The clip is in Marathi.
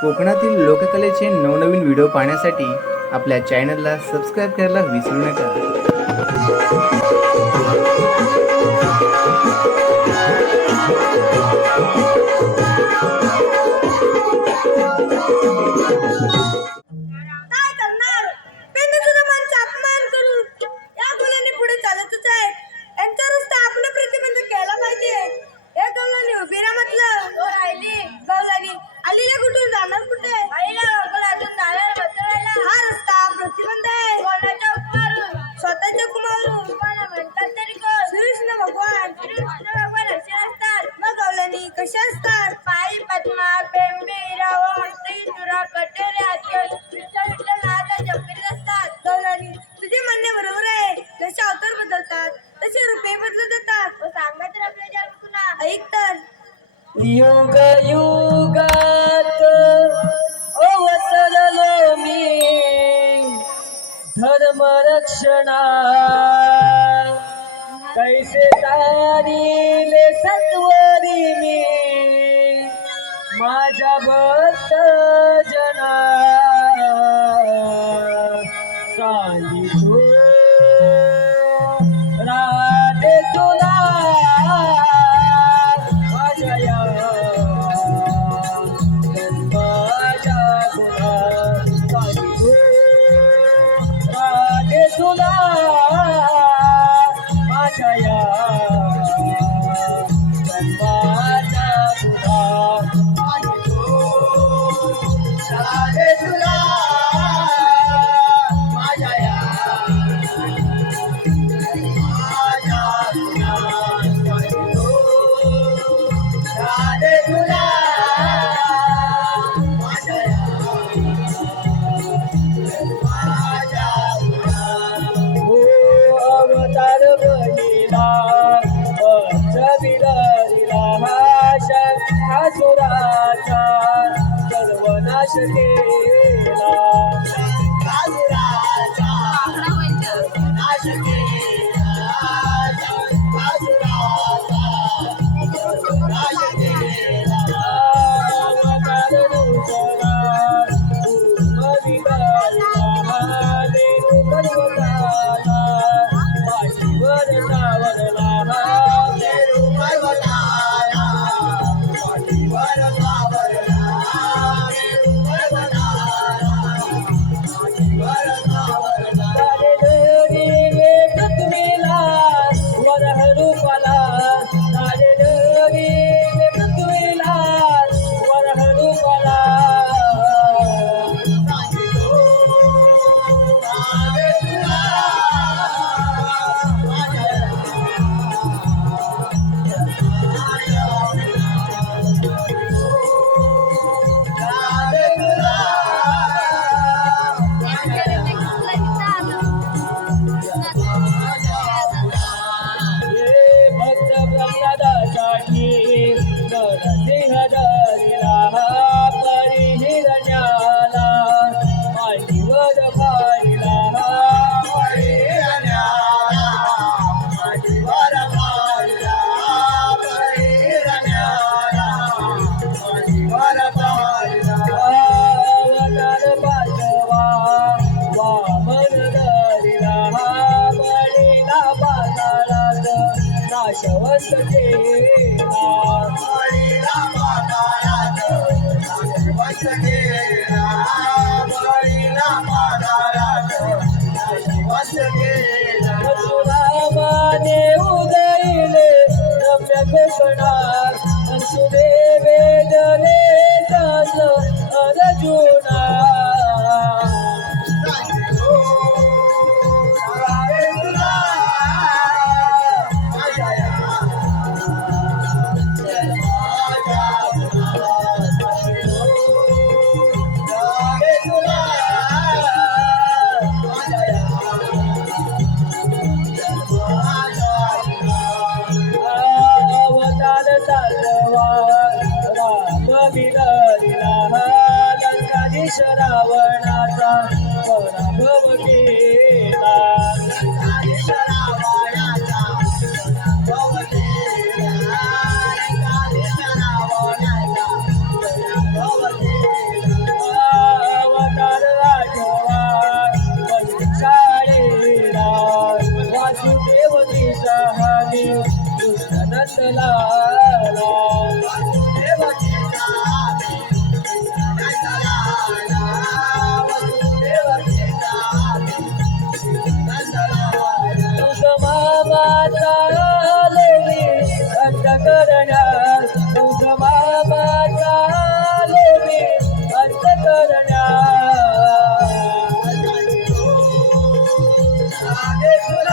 कोकणातील लोककलेचे नवनवीन व्हिडिओ पाहण्यासाठी आपल्या चॅनलला सबस्क्राईब करायला विसरू नका. काय करणार? त्यांनी तुझा मानचा अपमान करून या मुलांनी पुढे चालतच आहे. यांचा रस्ता आपण प्रतिबंध केला पाहिजे. या गवळणी उभी राहा म्हटलं. हो राहिली गवळणी आलीला कुठून जाणार कुठे? आईला अजून नाल्याला बसवायला हा रस्ता प्रतिबंध आहे. कोणाच्या उपकारून? स्वतःच्या कुमारून. तुम्हाला म्हणतात तरी कोण? श्रीकृष्ण भगवान. श्रीकृष्ण भगवान असे असतात. मग गवळणी कशा असतात? पायी पद्मा पेंबे राव हस्ती तुरा कटेरे आचल विठ्ठल विठ्ठल नावाचा जपलेले असतात. गवळणी तुझे म्हणणे बरोबर आहे. जसे अवतार बदलतात तसे रूपे बदलत जातात. सांगा तर आपल्या जन्म पुन्हा ऐक तर. युग युगात अवतरलो मी धर्म रक्षणा कैसे तारिले सत्वरी मी माझ्या भक्त जना सांगितो राधे तुला तुला माझ्या या जन्माचा तुला राधे तुला माझ्या या राधे तुला अवतार बहिला पंचविराला हा सुराचा सर्वनाश केला. नाश केला नाश केला अवतार दुसरा नाशवंत केला रामाने उदयले रम्य कोकणात असुदे वेदने दास अर्जुना रावणाचा पराभव केला. ते